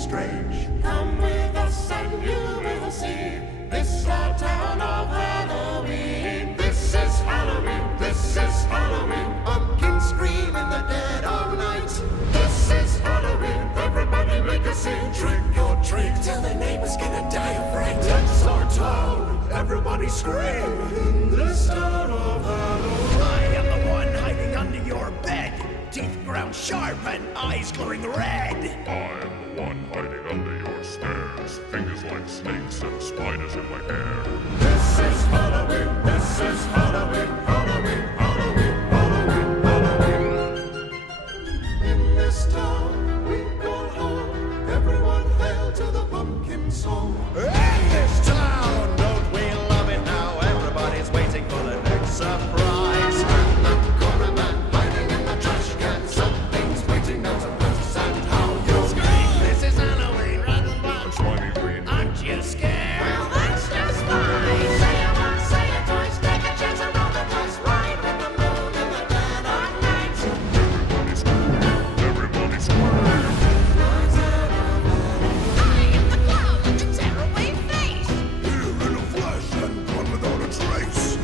strange. Come with us and you will see. This our town of Halloween. This is Halloween, this is Halloween. Pumpkins scream in the dead of night. This is Halloween, everybody make a scene. Trick or treat till the neighbors gonna die of fright. It's our town, everybody scream. In this town of Halloween. I am the one hiding under your bed, teeth ground sharp and eyes glowing red. I am the one hiding under your stairs, fingers like snakes and spiders in my hair. This is Halloween, this is Halloween, Halloween, Halloween, Halloween, Halloween. In this town we call home, everyone hail to the pumpkin song. In this town, don't we love it now? Everybody's waiting for the next surprise. And the corner man hiding in the trash can, something's waiting now to put us and how you'll Scream, this is Halloween, rattle And slimy green. Aren't you scared? Well, that's just fine. Say it once, say it twice, take a chance and roll the dice. Ride with the moon in the dead of night. Everybody scream, everybody scream. I am the clown with the tearaway face. Here in the flesh and gone without a trace.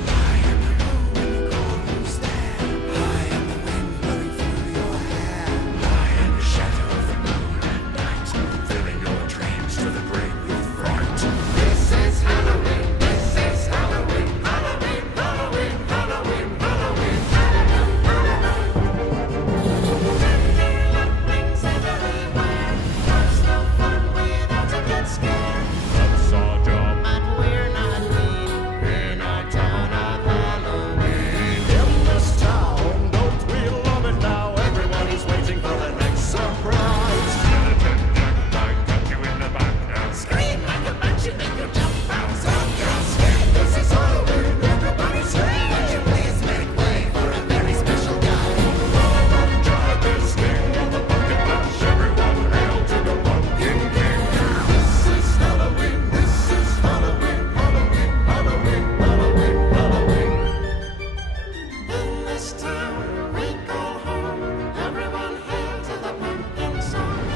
This is Halloween, this is Halloween, Halloween, Halloween, Halloween, Halloween, Rings everywhere. There's no fun without a good scare. That's our job But we're not mean in our town of Halloween. In this town, don't we love it now? Everybody's waiting for the next surprise. Skeleton Jack, I got you in the back now. Scream like a banshee, make you jump, bounce. Don't get scared, this is Halloween, everybody scream. Would you please make way for a very special guy? Jack is king of the pumpkin patch. Everyone hail to the pumpkin king. This is Halloween, this is Halloween, Halloween, Halloween, Halloween, Halloween. In this town we call home, everyone hail to the pumpkin song.